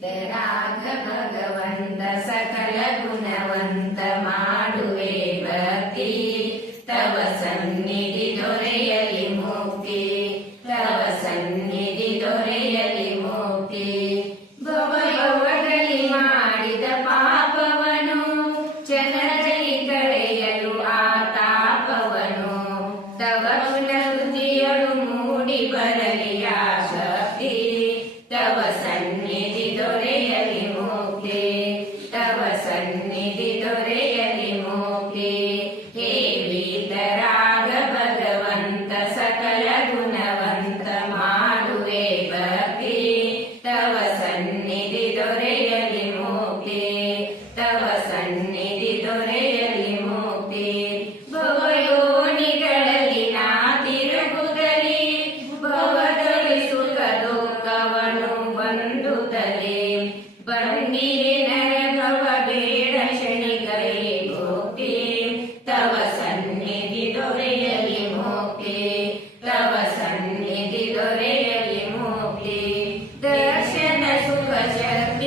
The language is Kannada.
ವಿತರಾಗ ಭಗವಂತ ಸಕಲ ಗುಣವಂತ ಮಾಡುವೆ ಭಕ್ತಿ ತವ ಸನ್ನಿಧಿ ದೊರೆಯಲಿ ಮುಕ್ತಿ ತವ ಸನ್ನಿಧಿ ದೊರೆಯಲಿ ಮುಕ್ತಿ ಭವದಲ್ಲಿ ಮಾಡಿದ ಪಾಪವನು ಜನರಲ್ಲಿ ಕಳೆಯಲು ಆ ತಾಪವನು ತವ ಕುಲಕೃತಿಯಳು ಮೂಡಿ ಬರಲಿ ಆ ಶಕ್ತಿ ತವ ಸನ್ನಿಧಿ ದೊರೆಯಲಿ ಮುಕ್ತಿ ತವ ಸನ್ನಿಧಿ ದೊರೆಯಲಿ ಮುಕ್ತಿ ಹೇ ವಿತರಾಗ ಭಗವಂತ ಸಕಲ ಗುಣವಂತ ಮಾಡುವೆ ಭಕ್ತಿ ತವ ಸನ್ನಿಧಿ ದೊರೆಯಲಿ ಮುಕ್ತಿ ತವ ಸನ್ನಿಧಿ ದೊರೆಯಲಿ ಮುಕ್ತಿ ಭವಯೋನಿಗಳಲ್ಲಿ ನಾ ತಿರುಗುತ್ತಲೇ ಭವದಲ್ಲಿ ಸುಖ ದುಃಖವನ್ನು ಬಂದುತ್ತಲೇ ಬಂದಿರೆ ನರಕವ ಬೇಡ ಶನಿಗೈ ಮುಕ್ತಿ ತವ ಸನ್ನಿಧಿ ದೊರೆಯಲಿ ಮುಕ್ತಿ ತವ ಸನ್ನಿಧಿ ದೊರೆಯಲಿ ಮುಕ್ತಿ ದರ್ಶನ ಸುಖ ಶಕ್ತಿ